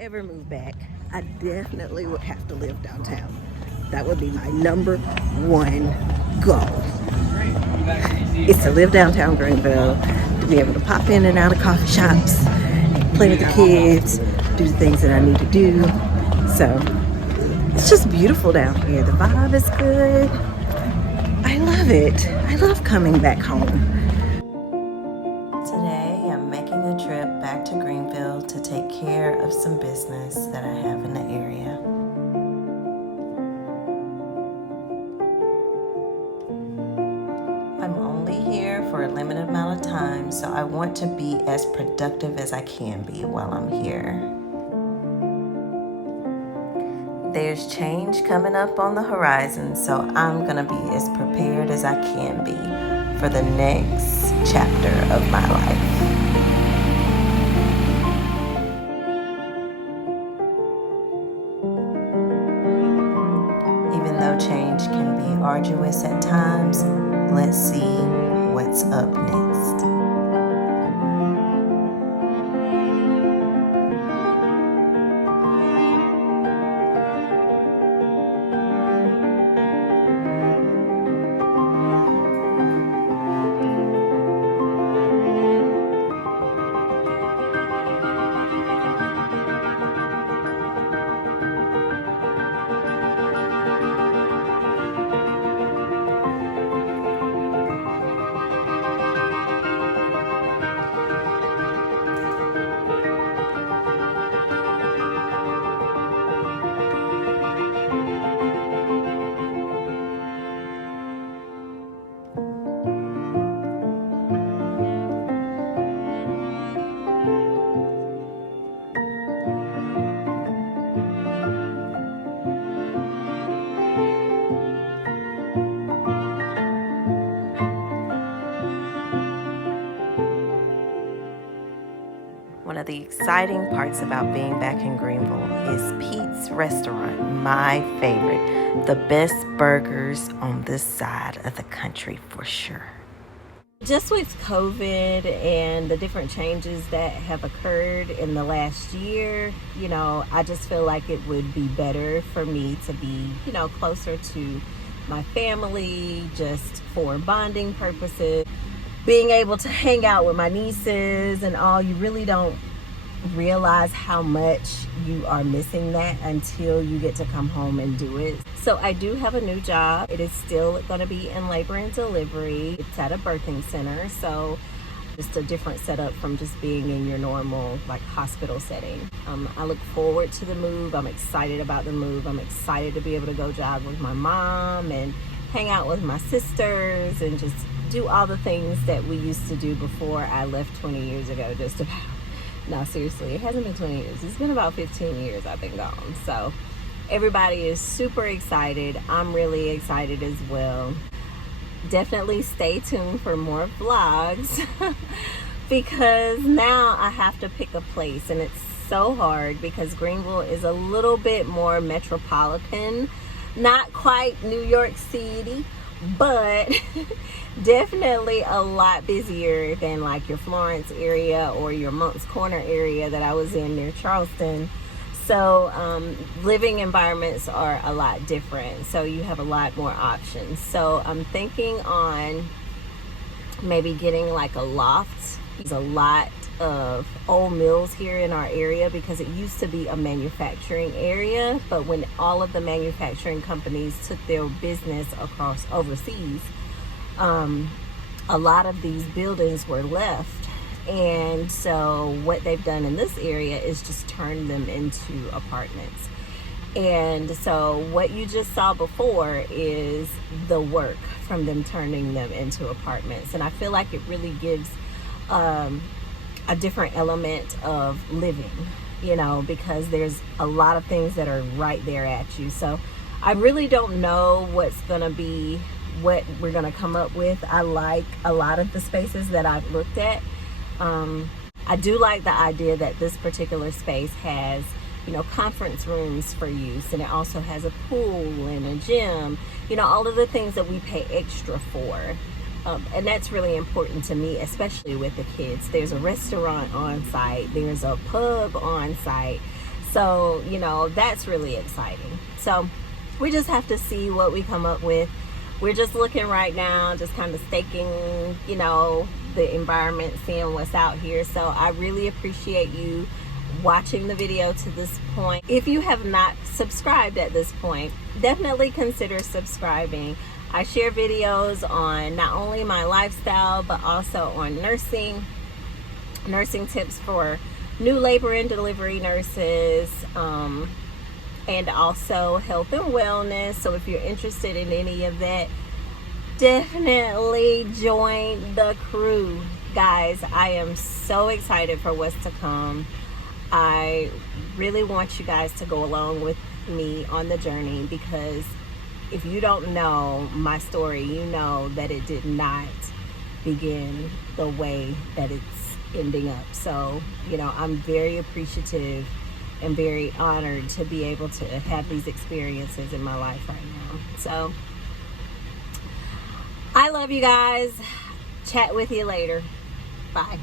ever move back, I definitely would have to live downtown. That would be my number one goal. It's to live downtown Greenville, to be able to pop in and out of coffee shops, play with the kids, do the things that I need to do. So it's just beautiful down here. The vibe is good. I love it. I love coming back home. Today I'm making a trip back to Greenville to take care of some business that I have in the area. I'm only here for a limited amount of time, so I want to be as productive as I can be while I'm here. There's change coming up on the horizon, so I'm gonna be as prepared as I can be for the next chapter of my life. Even though change can be arduous at times, let's see what's up next. One of the exciting parts about being back in Greenville is Pete's Restaurant, my favorite. The best burgers on this side of the country for sure. Just with COVID and the different changes that have occurred in the last year, I just feel like it would be better for me to be, closer to my family, just for bonding purposes. Being able to hang out with my nieces and all, you really don't realize how much you are missing that until you get to come home and do it. So I do have a new job. It is still going to be in labor and delivery. It's at a birthing center, so just a different setup from just being in your normal hospital setting. I look forward to the move. I'm excited about the move. I'm excited to be able to go jog with my mom and hang out with my sisters and just do all the things that we used to do before I left 20 years ago, just about. No, seriously, it hasn't been 20 years. It's been about 15 years I've been gone. So everybody is super excited. I'm really excited as well. Definitely stay tuned for more vlogs because now I have to pick a place, and it's so hard because Greenville is a little bit more metropolitan. Not quite New York City, but definitely a lot busier than your Florence area or your Moncks Corner area that I was in near Charleston. So living environments are a lot different, so you have a lot more options. So I'm thinking on maybe getting a loft. There's a lot of old mills here in our area because it used to be a manufacturing area, but when all of the manufacturing companies took their business across overseas, a lot of these buildings were left, and so what they've done in this area is just turn them into apartments. And so what you just saw before is the work from them turning them into apartments, and I feel like it really gives a different element of living, because there's a lot of things that are right there at you. So I really don't know what we're going to come up with. I like a lot of the spaces that I've looked at. I do like the idea that this particular space has, conference rooms for use, and it also has a pool and a gym, all of the things that we pay extra for. And that's really important to me, especially with the kids. There's a restaurant on site, there's a pub on site. So, you know, that's really exciting. So we just have to see what we come up with. We're just looking right now, just kind of staking, you know, the environment, seeing what's out here. So I really appreciate you watching the video to this point. If you have not subscribed at this point, definitely consider subscribing. I share videos on not only my lifestyle, but also on nursing tips for new labor and delivery nurses, and also health and wellness. So if you're interested in any of that, definitely join the crew. Guys, I am so excited for what's to come. I really want you guys to go along with me on the journey, because if you don't know my story, you know that it did not begin the way that it's ending up. So, you know, I'm very appreciative and very honored to be able to have these experiences in my life right now. So, I love you guys. Chat with you later. Bye.